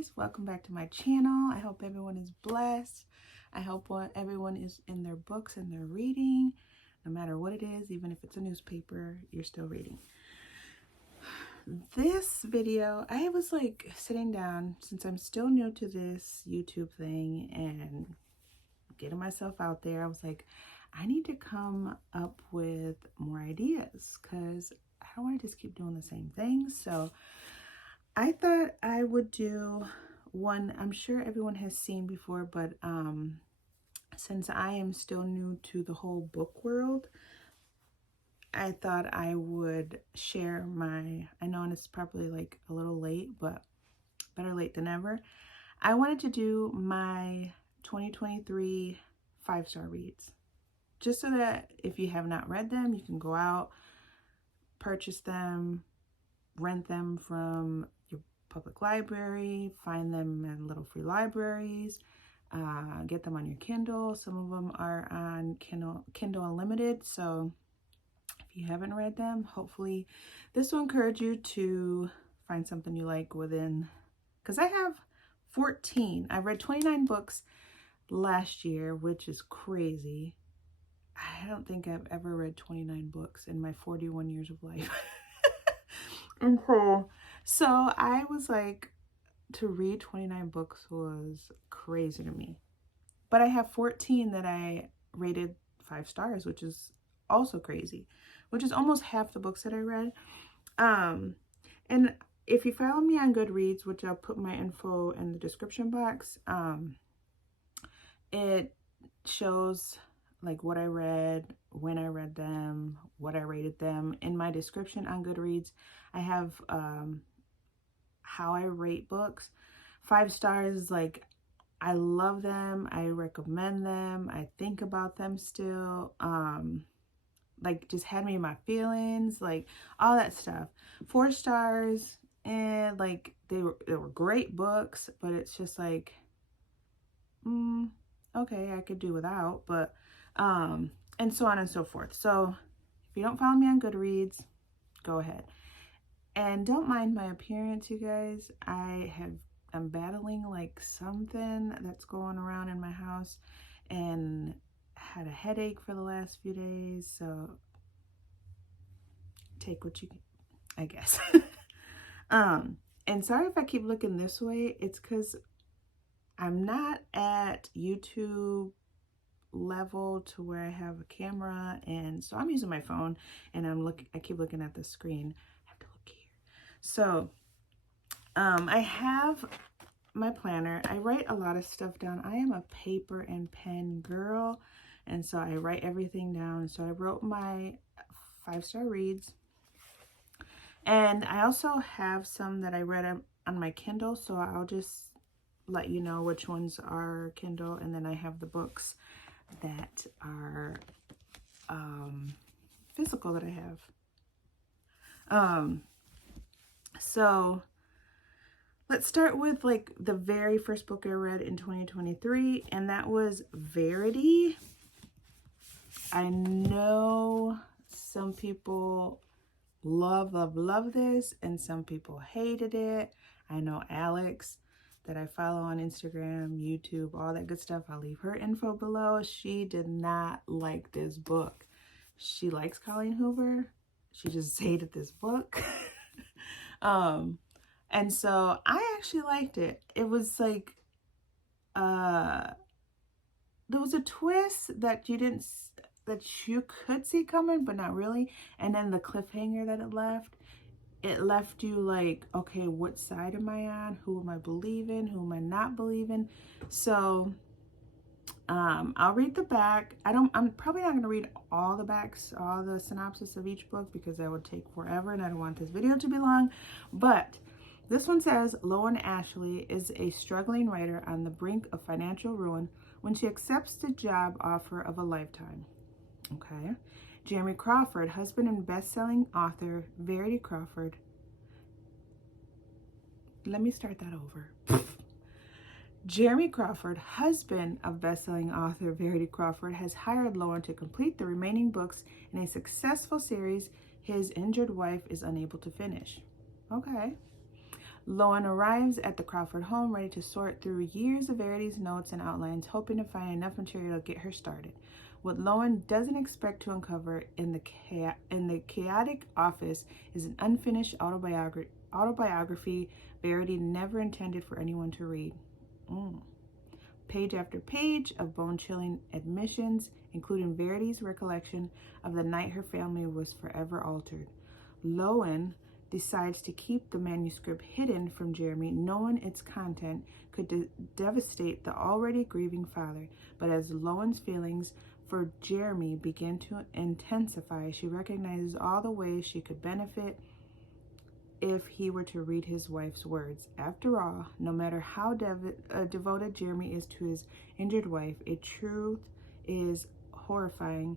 guys, welcome back to my channel. I hope everyone is blessed. I hope everyone is in their books and they're reading, no matter what it is. Even if it's a newspaper, you're still reading. This video, I was like sitting down, since I'm still new to this YouTube thing and getting myself out there. I was like, I need to come up with more ideas because I don't want to just keep doing the same thing. So I thought I would do one I'm sure everyone has seen before, but since I am still new to the whole book world, I thought I would share I know it's probably like a little late, but better late than never. I wanted to do my 2023 5-star reads, just so that if you have not read them, you can go out, purchase them, rent them from your public library, find them in little free libraries, get them on your Kindle. Some of them are on Kindle Unlimited. So if you haven't read them, hopefully this will encourage you to find something you like within, because I have 14. I read 29 books last year, which is crazy. I don't think I've ever read 29 books in my 41 years of life. And so I was like, to read 29 books was crazy to me. But I have 14 that I rated 5 stars, which is also crazy, which is almost half the books that I read. And if you follow me on Goodreads, which I'll put my info in the description box, it shows like what I read, when I read them, what I rated them. In my description on Goodreads, I have how I rate books. 5 stars is like, I love them, I recommend them, I think about them still, like just had me in my feelings, like all that stuff. 4 stars, and like they were great books, but it's just like, okay, I could do without, but and so on and so forth. So if you don't follow me on Goodreads, go ahead. And don't mind my appearance, you guys. I'm battling like something that's going around in my house, and had a headache for the last few days, so take what you can, I guess. And sorry if I keep looking this way. It's because I'm not at YouTube level to where I have a camera, and so I'm using my phone, and I keep looking at the screen. I have to look here. So I have my planner. I write a lot of stuff down. I am a paper and pen girl, and so I write everything down. So I wrote my 5-star reads, and I also have some that I read on my Kindle, so I'll just let you know which ones are Kindle, and then I have the books that are physical that I have. So let's start with like the very first book I read in 2023, and that was Verity. I know some people love this, and some people hated it. I know Alex, that I follow on Instagram, YouTube, all that good stuff. I'll leave her info below. She did not like this book. She likes Colleen Hoover. She just hated this book. And so I actually liked it. It was like, there was a twist that you could see coming, but not really. And then the cliffhanger that it left you like, okay, what side am I on? Who am I believing? Who am I not believing? So I'll read the back. I'm probably not going to read all the backs, all the synopsis of each book, because that would take forever, and I don't want this video to be long. But this one says, Lauren Ashley is a struggling writer on the brink of financial ruin when she accepts the job offer of a lifetime. Okay. Jeremy Crawford, husband and best-selling author Verity Crawford. Let me start that over. Jeremy Crawford, husband of best-selling author Verity Crawford, has hired Lauren to complete the remaining books in a successful series his injured wife is unable to finish. Okay. Lowen arrives at the Crawford home ready to sort through years of Verity's notes and outlines, hoping to find enough material to get her started. What Lowen doesn't expect to uncover in the chaotic office is an unfinished autobiography Verity never intended for anyone to read. Page after page of bone-chilling admissions, including Verity's recollection of the night her family was forever altered. Lowen decides to keep the manuscript hidden from Jeremy, knowing its content could devastate the already grieving father. But as Lowen's feelings for Jeremy begin to intensify, she recognizes all the ways she could benefit if he were to read his wife's words. After all, no matter how devoted Jeremy is to his injured wife, a truth this horrifying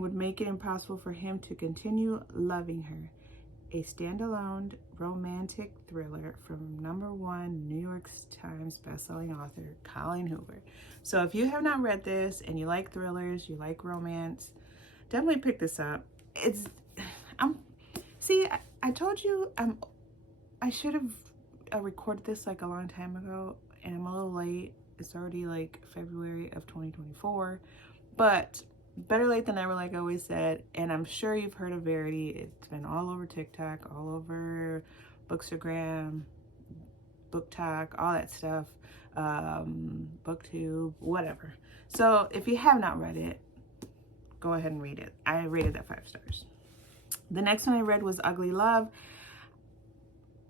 would make it impossible for him to continue loving her. A standalone romantic thriller from #1 New York Times bestselling author Colleen Hoover. So if you have not read this and you like thrillers, you like romance, definitely pick this up. I told you I should have recorded this like a long time ago, and I'm a little late. It's already like February of 2024, but better late than never, like I always said. And I'm sure you've heard of Verity. It's been all over TikTok, all over Bookstagram, BookTok, all that stuff, BookTube, whatever. So if you have not read it, go ahead and read it. I rated that 5 stars. The next one I read was Ugly Love.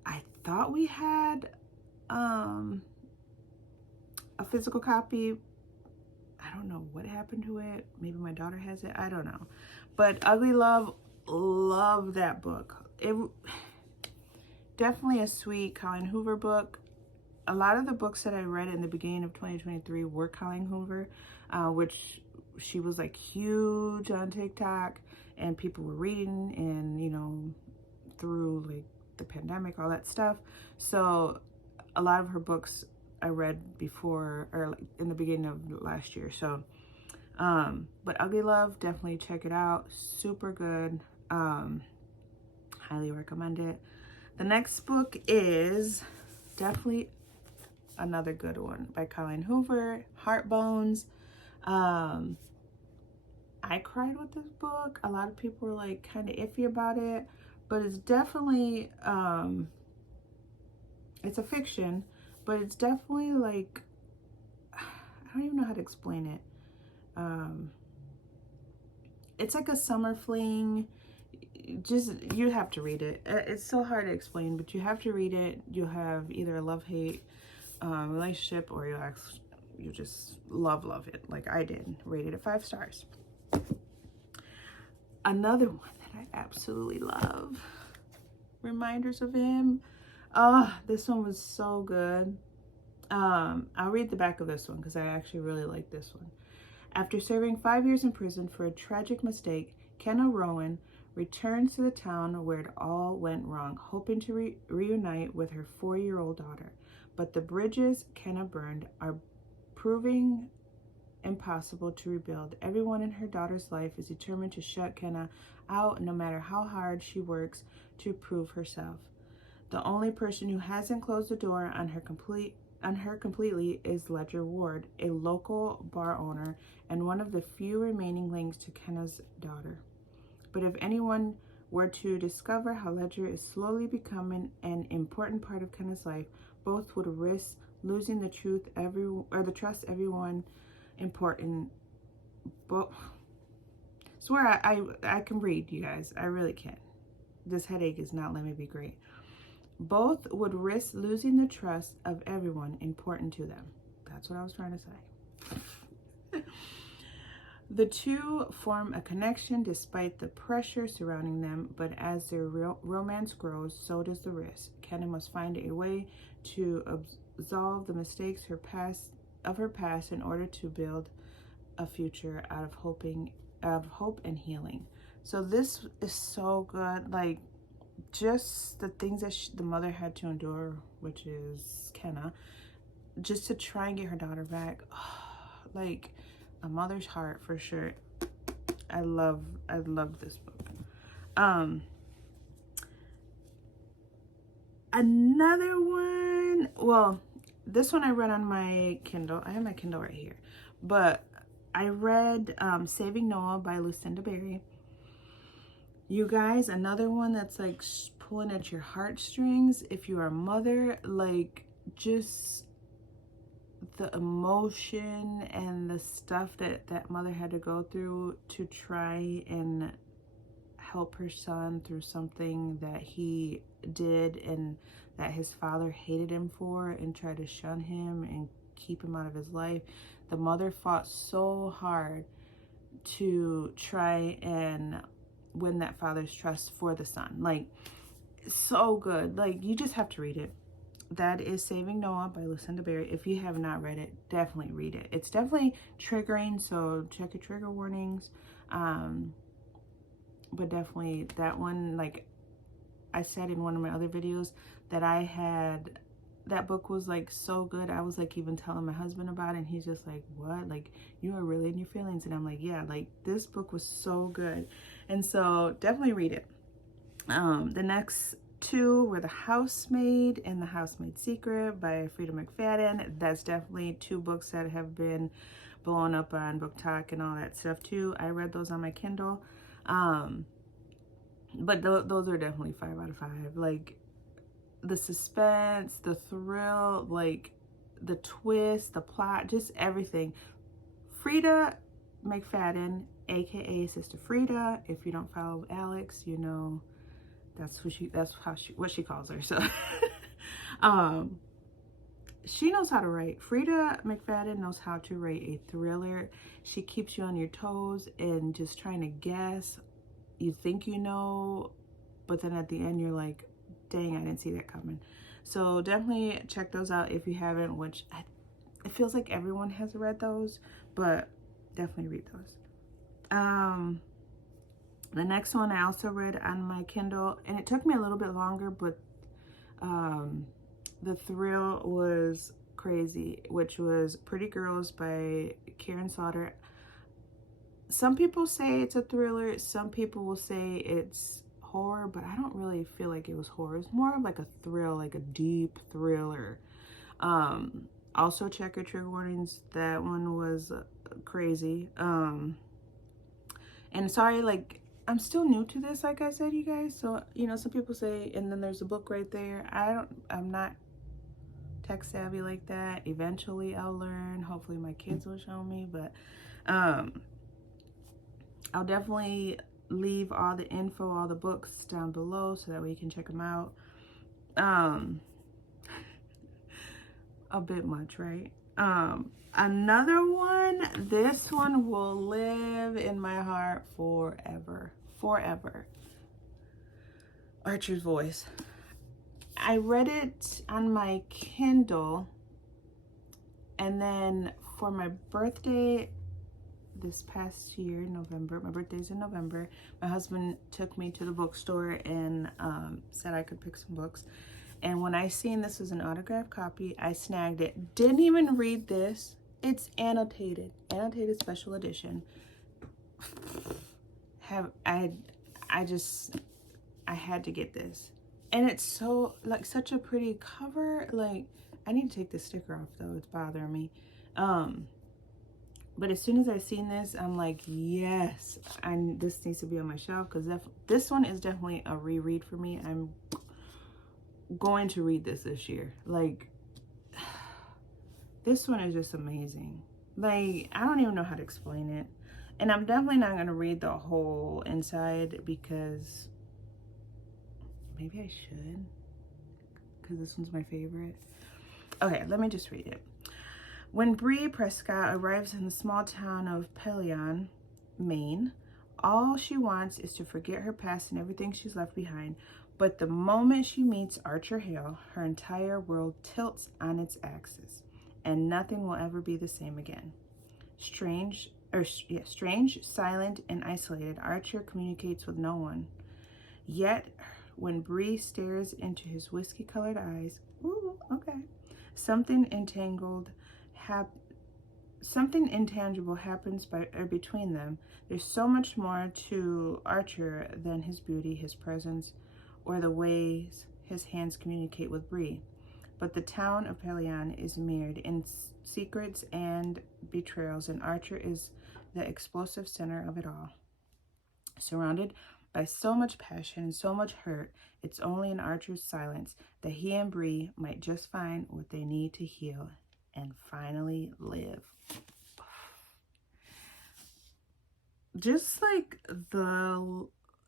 I thought we had a physical copy. I don't know what happened to it. Maybe my daughter has it. I don't know. But Ugly Love, love that book. It definitely a sweet Colleen Hoover book. A lot of the books that I read in the beginning of 2023 were Colleen Hoover, which she was like huge on TikTok, and people were reading, and you know, through like the pandemic, all that stuff. So a lot of her books I read before, or like in the beginning of last year. So but Ugly Love, definitely check it out. Super good. Highly recommend it. The next book is definitely another good one by Colleen Hoover, Heartbones. I cried with this book. A lot of people were like kind of iffy about it, but it's definitely it's a fiction, but it's definitely like, I don't even know how to explain it. It's like a summer fling. Just, you have to read it. It's so hard to explain, but you have to read it. You'll have either a love-hate relationship, or you just love it like I did. Rated it 5 stars. Another one that I absolutely love, Reminders of Him. This one was so good. I'll read the back of this one because I actually really like this one. After serving 5 years in prison for a tragic mistake, Kenna Rowan returns to the town where it all went wrong, hoping to reunite with her 4-year-old daughter. But the bridges Kenna burned are proving impossible to rebuild. Everyone in her daughter's life is determined to shut Kenna out, no matter how hard she works to prove herself. The only person who hasn't closed the door on her completely is Ledger Ward, a local bar owner and one of the few remaining links to Kenna's daughter. But if anyone were to discover how Ledger is slowly becoming an important part of Kenna's life, both would risk losing the trust everyone important. But swear I can read, you guys. I really can. This headache is not letting me be great. Both would risk losing the trust of everyone important to them. That's what I was trying to say. The two form a connection despite the pressure surrounding them, but as their romance grows, so does the risk. Kenna must find a way to absolve the mistakes of her past in order to build a future out of hope and healing. So this is so good. Like, just the things that the mother had to endure, which is Kenna, just to try and get her daughter back. Like a mother's heart for sure. I love this book. Another one, well, this one I read on my Kindle. I have my Kindle right here. But I read Saving Noah by Lucinda Berry. You guys, another one that's like pulling at your heartstrings. If you're a mother, like just the emotion and the stuff that that mother had to go through to try and help her son through something that he did and that his father hated him for and tried to shun him and keep him out of his life. The mother fought so hard to try and win that father's trust for the son. Like, so good. Like, you just have to read it. That is Saving Noah by Lucinda Berry. If you have not read it, definitely read it. It's definitely triggering, so check your trigger warnings. But definitely that one, like I said in one of my other videos, that I had, that book was like so good. I was like even telling my husband about it, and he's just like, what? Like, you are really in your feelings? And I'm like, yeah, like this book was so good. And so definitely read it. The next two were The Housemaid and The Housemaid Secret by Frieda McFadden. That's definitely two books that have been blowing up on Book Talk and all that stuff too. I read those on my Kindle. But those are definitely 5 out of 5. Like, the suspense, the thrill, like the twist, the plot, just everything. Frieda McFadden, aka Sister Frieda. If you don't follow Alex, you know that's what she calls her. So she knows how to write. Frieda McFadden knows how to write a thriller. She keeps you on your toes and just trying to guess. You think you know, but then at the end you're like, dang, I didn't see that coming. So definitely check those out if you haven't, which it feels like everyone has read those, but definitely read those. The next one I also read on my Kindle, and it took me a little bit longer, but the thrill was crazy, which was Pretty Girls by Karen Sauter. Some people say it's a thriller, some people will say it's horror, but I don't really feel like it was horror. It's more of like a thrill, like a deep thriller. Also check your trigger warnings. That one was crazy. And sorry, like, I'm still new to this, like I said, you guys. So, you know, some people say, and then there's a book right there. I'm not tech savvy like that. Eventually I'll learn. Hopefully my kids will show me, but I'll definitely leave all the info, all the books down below so that way you can check them out. A bit much, right? Another one, this one will live in my heart forever. Forever. Archer's Voice. I read it on my Kindle, and then for my birthday this past year, November, my birthday's in November, my husband took me to the bookstore and said I could pick some books. And when I seen this was an autographed copy, I snagged it. Didn't even read this. It's annotated special edition. I had to get this. And it's so, like, such a pretty cover. Like, I need to take the sticker off though, it's bothering me. But as soon as I seen this, I'm like, yes, this needs to be on my shelf, because this one is definitely a reread for me. I'm going to read this year. Like, this one is just amazing. Like, I don't even know how to explain it. And I'm definitely not going to read the whole inside, because maybe I should, because this one's my favorite. Okay, let me just read it. When Bree Prescott arrives in the small town of Pelion, Maine, all she wants is to forget her past and everything she's left behind. But the moment she meets Archer Hale, her entire world tilts on its axis, and nothing will ever be the same again. Strange, silent, and isolated, Archer communicates with no one. Yet, when Bree stares into his whiskey-colored eyes, something intangible happens between them. There's so much more to Archer than his beauty, his presence, or the ways his hands communicate with Bree. But the town of Pelion is mirrored in secrets and betrayals, and Archer is the explosive center of it all. Surrounded by so much passion and so much hurt, it's only in Archer's silence that he and Bree might just find what they need to heal and finally live. Just like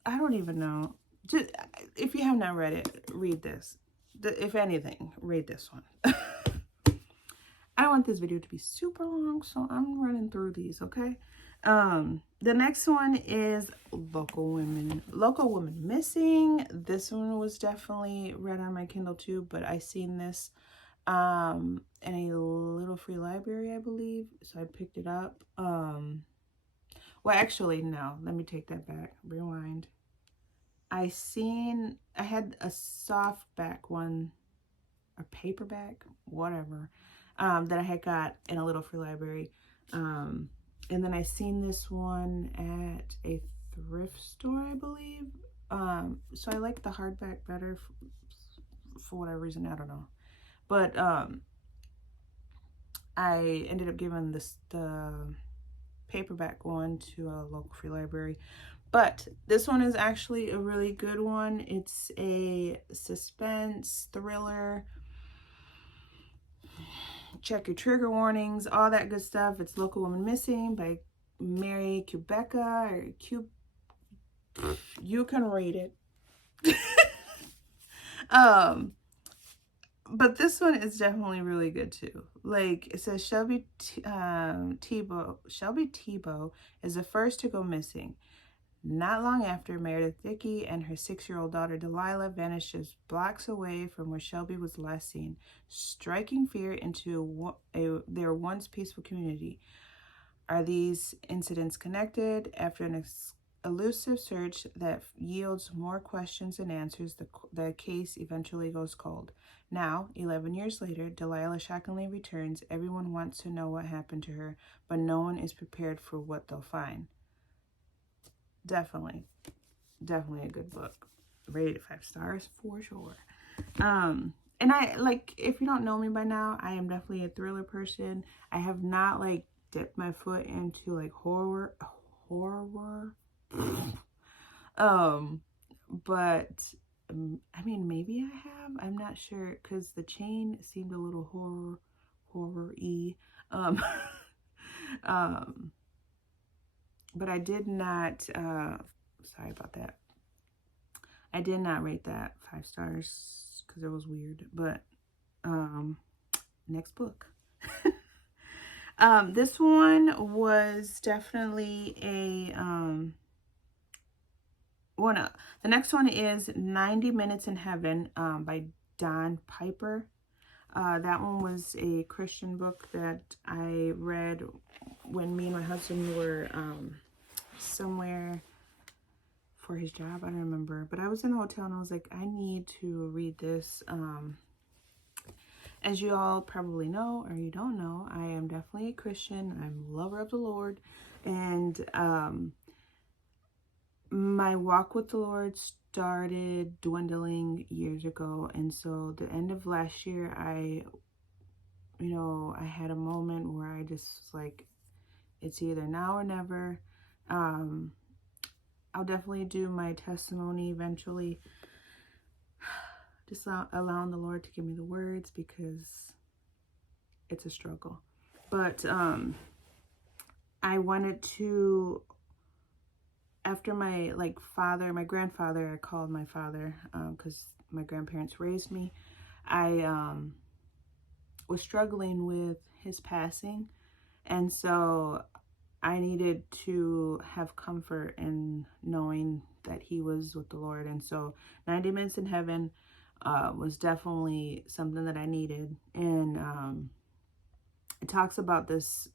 I don't even know. Just, if you have not read it, read this. If anything, read this one. I don't want this video to be super long, so I'm running through these, okay? The next one is Local Woman Missing. This one was definitely read on my Kindle too, but I seen this in a little free library, I believe, so I picked it up. Well, actually, no, let me take that back. Rewind. I had a softback one, or paperback, whatever, that I had got in a little free library. And then I seen this one at a thrift store, I believe. So I like the hardback better for whatever reason, I don't know. But I ended up giving the paperback one to a local free library. But this one is actually a really good one. It's a suspense thriller. Check your trigger warnings, all that good stuff. It's Local Woman Missing by Mary Kubica, or you can read it. But this one is definitely really good too. Like, it says Shelby Thibault is the first to go missing. Not long after, Meredith Dickey and her 6-year-old daughter Delilah vanishes blocks away from where Shelby was last seen, striking fear into their once peaceful community. Are these incidents connected? After an elusive search that yields more questions than answers, the case eventually goes cold. Now, 11 years later, Delilah shockingly returns. Everyone wants to know what happened to her, but no one is prepared for what they'll find. Definitely a good book. Rated 5 stars for sure. And I, like, if you don't know me by now, I am definitely a thriller person. I have not, like, dipped my foot into, like, horror. But I mean, maybe I have. I'm not sure, because the chain seemed a little horror-y. But I did not, sorry about that. I did not rate that 5 stars because it was weird. But next book. This one was definitely a, well, no. The next one is 90 Minutes in Heaven by Don Piper. That one was a Christian book that I read when me and my husband were somewhere for his job. I don't remember. But I was in a hotel and I was like, I need to read this. As you all probably know, or you don't know, I am definitely a Christian. I'm a lover of the Lord. And my walk with the Lord started dwindling years ago. And so the end of last year, I had a moment where I just was like, it's either now or never. I'll definitely do my testimony eventually. Just allowing the Lord to give me the words, because it's a struggle. But I wanted to, after my grandfather, I called my father because my grandparents raised me. I was struggling with his passing, and so I needed to have comfort in knowing that he was with the Lord. And so 90 Minutes in Heaven was definitely something that I needed. And it talks about this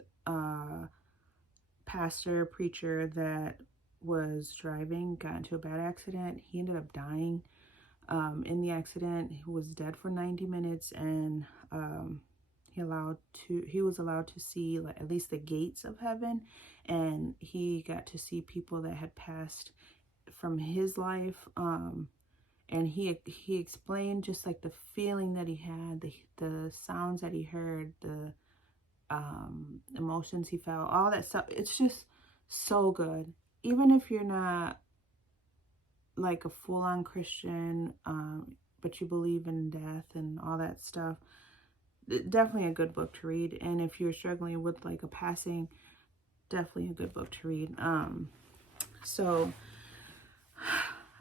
preacher that was driving, got into a bad accident. He ended up dying in the accident. He was dead for 90 minutes, and he was allowed to see, like, at least the gates of heaven, and he got to see people that had passed from his life. and he explained just like the feeling that he had, the sounds that he heard, the emotions he felt, all that stuff. It's just so good. Even if you're not like a full-on Christian, but you believe in death and all that stuff, definitely a good book to read. And if you're struggling with like a passing, definitely a good book to read. So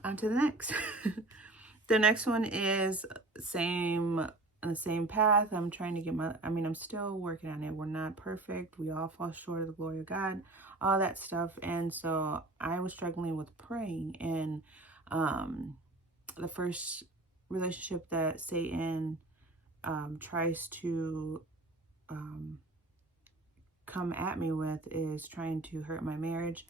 on to the next. The next one is on the same path. I'm trying to get I'm still working on it. We're not perfect. We all fall short of the glory of God, all that stuff. And so I was struggling with praying, and the first relationship that Satan tries to come at me with is trying to hurt my marriage.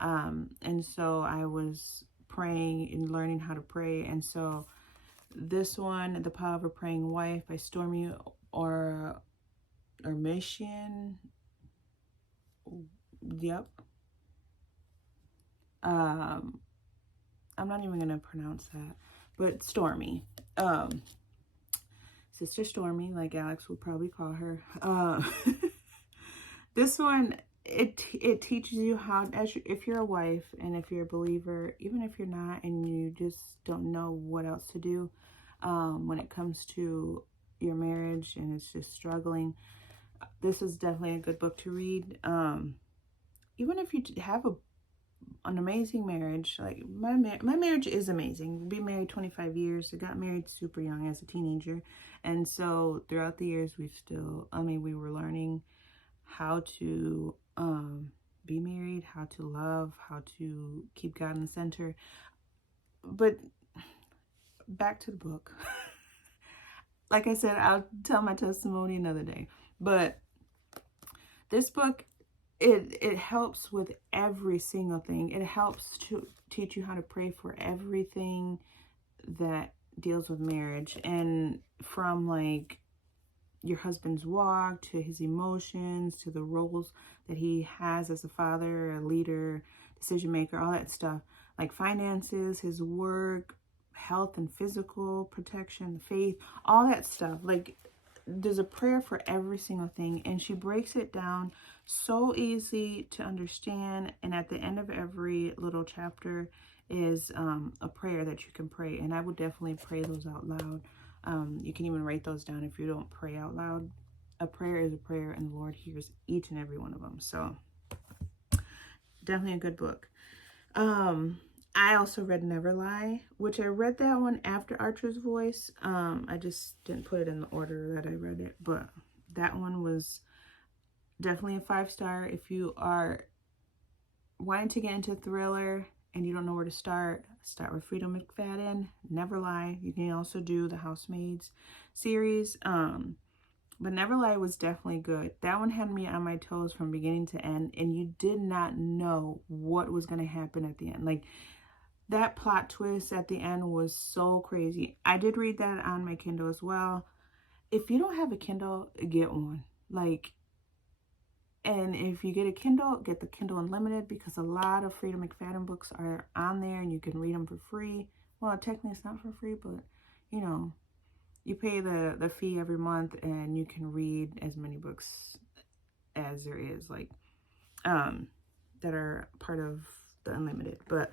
And so I was praying and learning how to pray. And so this one, The Power of a Praying Wife by Stormie Omartian. Yep. I'm not even going to pronounce that, but Stormie. Sister Stormie, like Alex would probably call her. This one, it teaches you how, if you're a wife and if you're a believer, even if you're not and you just don't know what else to do when it comes to your marriage and it's just struggling, this is definitely a good book to read. Even if you have an amazing marriage, like my marriage is amazing. We've been married 25 years. I got married super young as a teenager, and so throughout the years we were learning how to be married, how to love, how to keep God in the center. But back to the book. Like I said, I'll tell my testimony another day. But this book, it helps with every single thing. It helps to teach you how to pray for everything that deals with marriage, and from like your husband's walk to his emotions to the roles that he has as a father, a leader, decision maker, all that stuff, like finances, his work, health and physical protection, faith, all that stuff. Like, there's a prayer for every single thing, and she breaks it down so easy to understand. And at the end of every little chapter is a prayer that you can pray, and I would definitely pray those out loud. You can even write those down if you don't pray out loud. A prayer is a prayer, and the Lord hears each and every one of them. So definitely a good book. I also read Never Lie, which I read that one after Archer's Voice. I just didn't put it in the order that I read it, but that one was definitely a 5-star. If you are wanting to get into thriller and you don't know where to start with Frieda McFadden, Never Lie. You can also do the Housemaids series. But Never Lie was definitely good. That one had me on my toes from beginning to end, and you did not know what was going to happen at the end. Like, that plot twist at the end was so crazy. I did read that on my Kindle as well. If you don't have a Kindle, get one. Like, and if you get a Kindle, get the Kindle Unlimited, because a lot of Frieda McFadden books are on there and you can read them for free. Well, technically it's not for free, but you know, you pay the fee every month and you can read as many books as there is, like, that are part of the Unlimited. But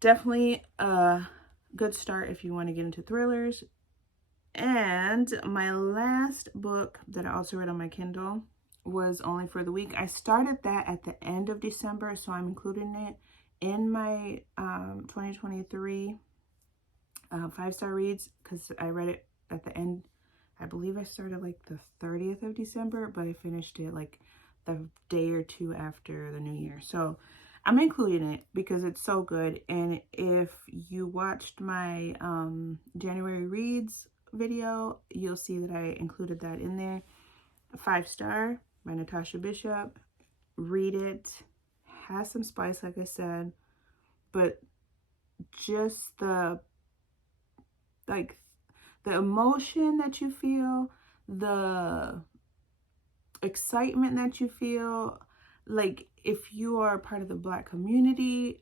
definitely a good start if you want to get into thrillers. And my last book that I also read on my Kindle was Only for the Week. I started that at the end of December, so I'm including it in my 2023 5-star reads, because I read it at the end. I believe I started like the 30th of December, but I finished it like the day or two after the new year. So I'm including it because it's so good. And if you watched my January reads video, you'll see that I included that in there. 5-star by Natasha Bishop. Read it. Has some spice, like I said, but just the emotion that you feel, the excitement that you feel, like if you are part of the Black community,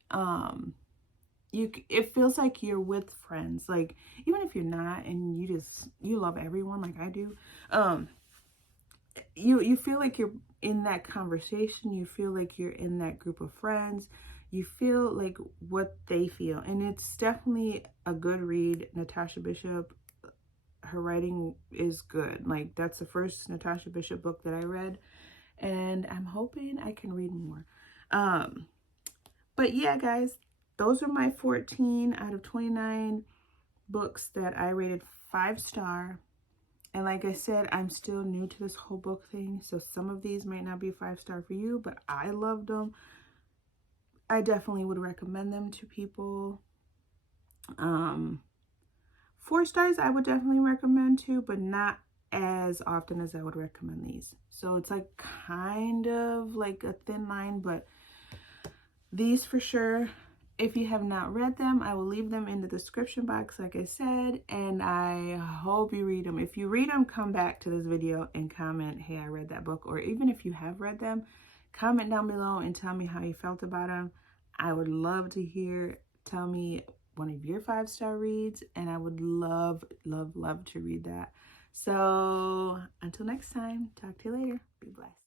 it feels like you're with friends. Like, even if you're not and you love everyone like I do, you feel like you're in that conversation. You feel like you're in that group of friends. You feel like what they feel. And it's definitely a good read. Natasha Bishop, her writing is good. Like, that's the first Natasha Bishop book that I read, and I'm hoping I can read more. But yeah, guys, those are my 14 out of 29 books that I rated 5-star. And like I said, I'm still new to this whole book thing, so some of these might not be 5-star for you, but I loved them. I definitely would recommend them to people. 4 stars I would definitely recommend too, but not as often as I would recommend these. So it's like kind of like a thin line, but these for sure. If you have not read them, I will leave them in the description box, like I said, and I hope you read them. If you read them, come back to this video and comment, hey, I read that book. Or even if you have read them, comment down below and tell me how you felt about them. I would love to hear. Tell me one of your 5-star reads, and I would love, love, love to read that. So until next time, talk to you later. Be blessed.